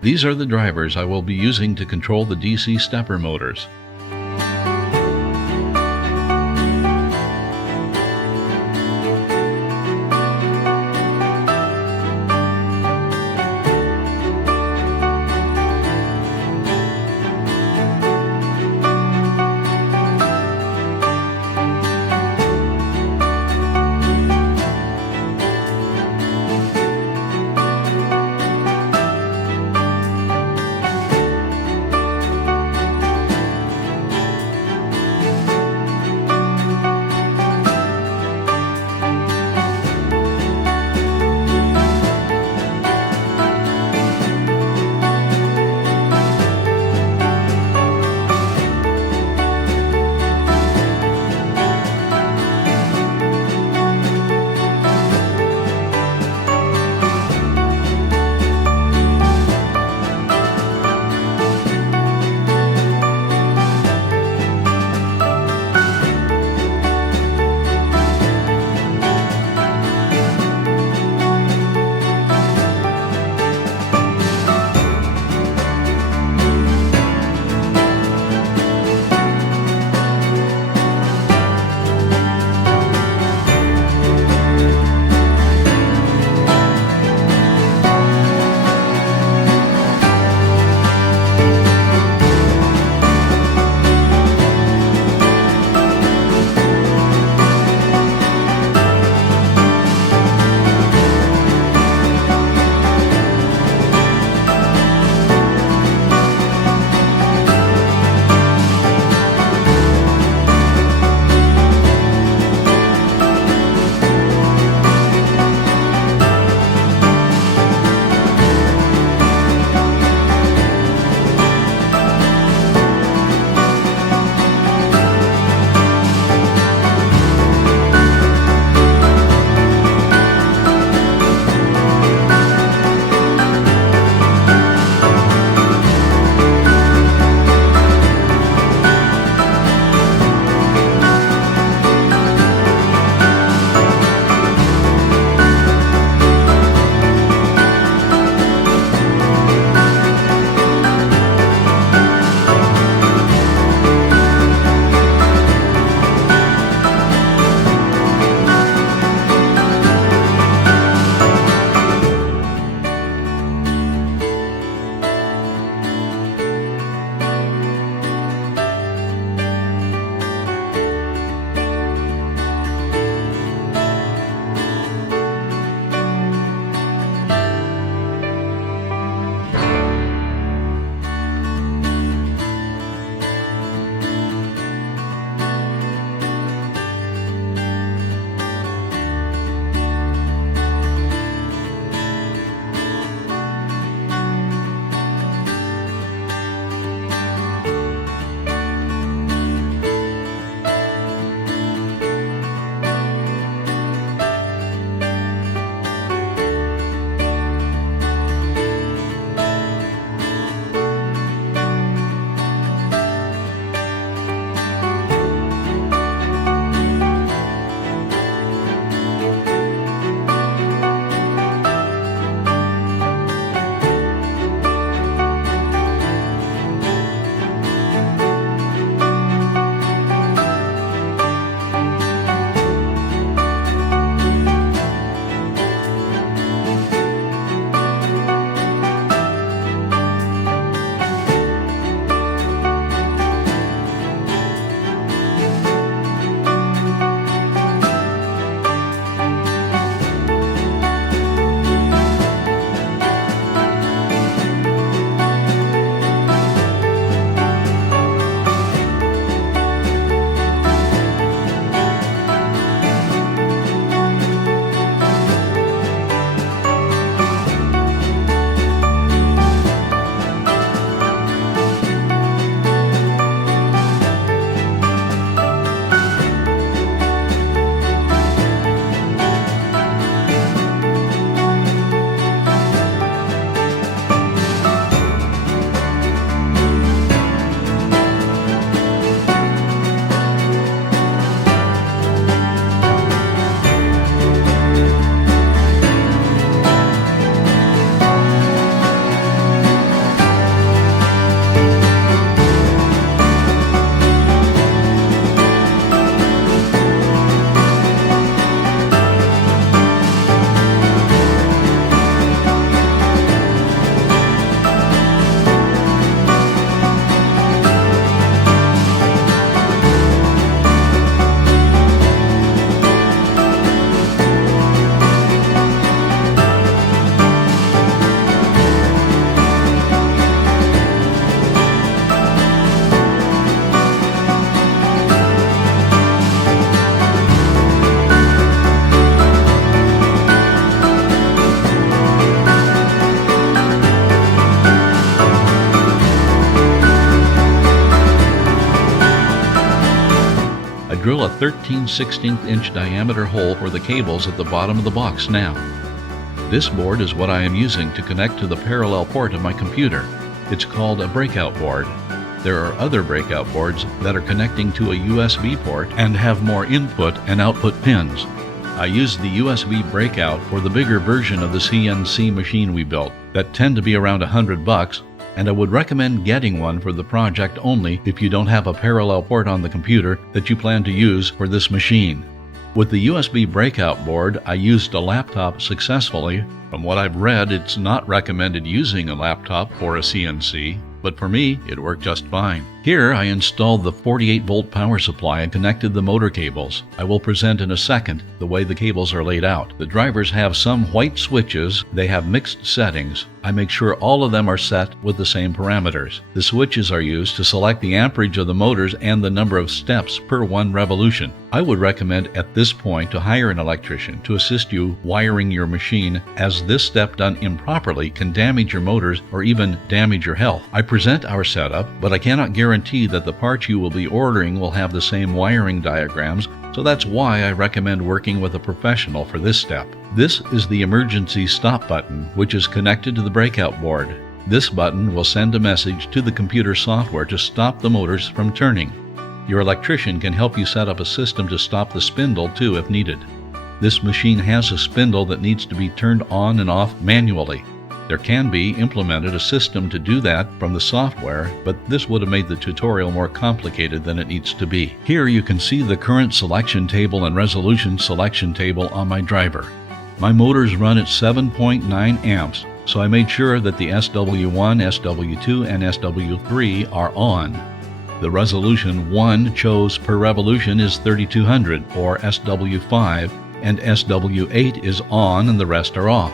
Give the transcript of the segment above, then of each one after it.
These are the drivers I will be using to control the DC stepper motors. drill a 13/16" diameter hole for the cables at the bottom of the box now. This board is what I am using to connect to the parallel port of my computer. It's called a breakout board. There are other breakout boards that are connecting to a USB port and have more input and output pins. I used the USB breakout for the bigger version of the CNC machine we built that tend to be around $100, and I would recommend getting one for the project only if you don't have a parallel port on the computer that you plan to use for this machine. With the USB breakout board, I used a laptop successfully. From what I've read, it's not recommended using a laptop for a CNC, but for me, it worked just fine. Here, I installed the 48-volt power supply and connected the motor cables. I will present in a second the way the cables are laid out. The drivers have some white switches. They have mixed settings. I make sure all of them are set with the same parameters. The switches are used to select the amperage of the motors and the number of steps per 1 revolution. I would recommend at this point to hire an electrician to assist you wiring your machine, as this step done improperly can damage your motors or even damage your health. I present our setup, but I cannot guarantee that the parts you will be ordering will have the same wiring diagrams, so that's why I recommend working with a professional for this step. This is the emergency stop button, which is connected to the breakout board. This button will send a message to the computer software to stop the motors from turning. Your electrician can help you set up a system to stop the spindle too if needed. This machine has a spindle that needs to be turned on and off manually. There can be implemented a system to do that from the software, but this would have made the tutorial more complicated than it needs to be. Here you can see the current selection table and resolution selection table on my driver. My motors run at 7.9 amps, so I made sure that the SW1, SW2, and SW3 are on. The resolution 1 chose per revolution is 3200 or SW5, and SW8 is on and the rest are off.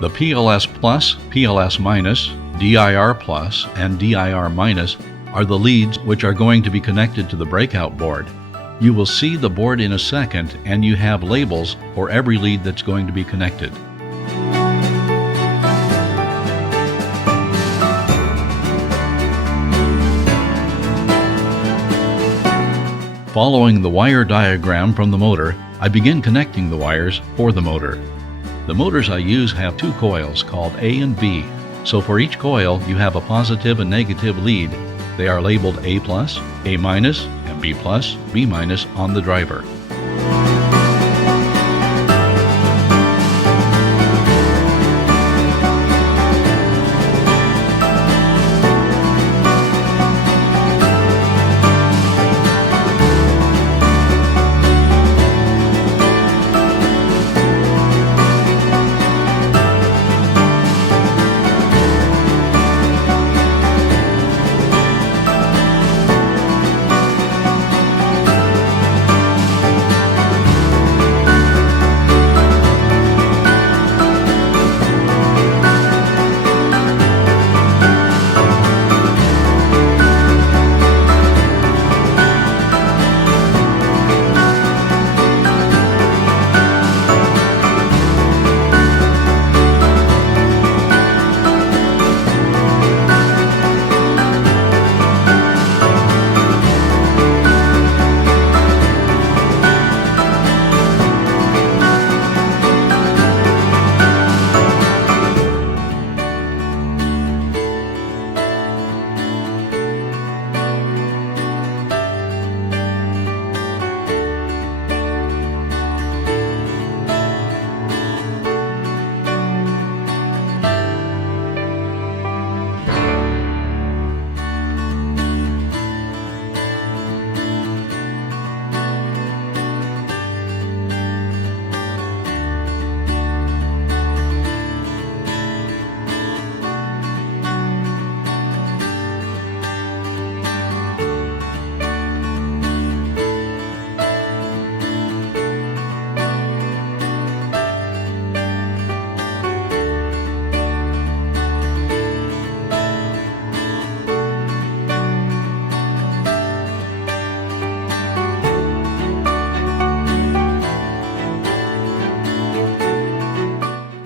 The PLS Plus, PLS Minus, DIR Plus, and DIR Minus are the leads which are going to be connected to the breakout board. You will see the board in a second, and you have labels for every lead that's going to be connected. Following the wire diagram from the motor, I begin connecting the wires for the motor. The motors I use have 2 coils called A and B, so for each coil you have a positive and negative lead. They are labeled A+, A-, and B+, B- on the driver.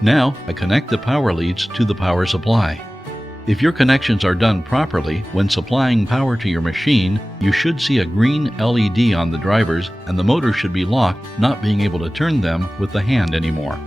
Now I connect the power leads to the power supply. If your connections are done properly, when supplying power to your machine, you should see a green LED on the drivers and the motor should be locked, not being able to turn them with the hand anymore.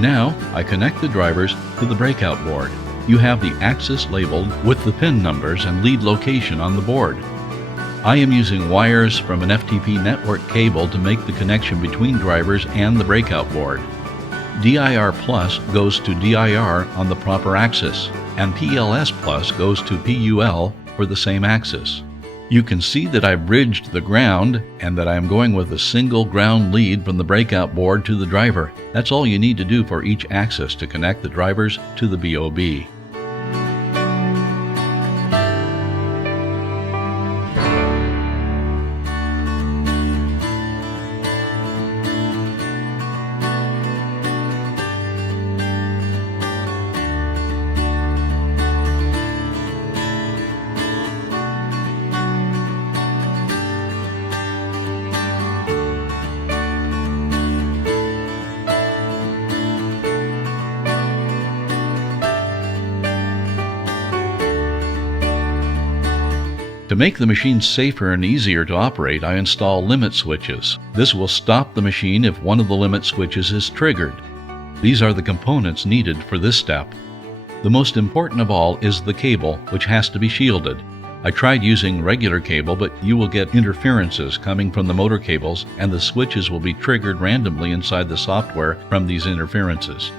Now, I connect the drivers to the breakout board. You have the axis labeled with the pin numbers and lead location on the board. I am using wires from an FTP network cable to make the connection between drivers and the breakout board. DIR Plus goes to DIR on the proper axis, and PLS Plus goes to PUL for the same axis. You can see that I've bridged the ground and that I am going with a single ground lead from the breakout board to the driver. That's all you need to do for each axis to connect the drivers to the BOB. To make the machine safer and easier to operate, I install limit switches. This will stop the machine if one of the limit switches is triggered. These are the components needed for this step. The most important of all is the cable, which has to be shielded. I tried using regular cable, but you will get interferences coming from the motor cables, and the switches will be triggered randomly inside the software from these interferences.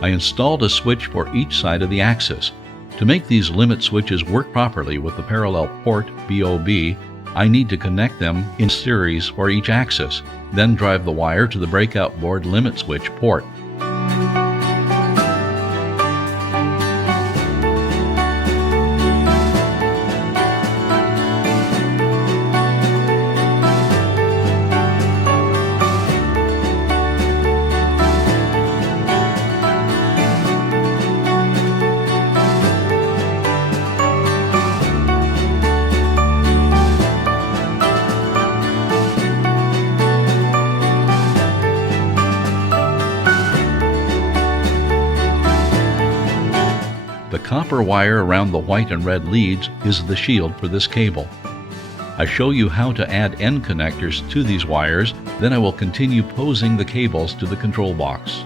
I installed a switch for each side of the axis. To make these limit switches work properly with the parallel port BOB, I need to connect them in series for each axis, then drive the wire to the breakout board limit switch port. The copper wire around the white and red leads is the shield for this cable. I show you how to add end connectors to these wires, then I will continue posing the cables to the control box.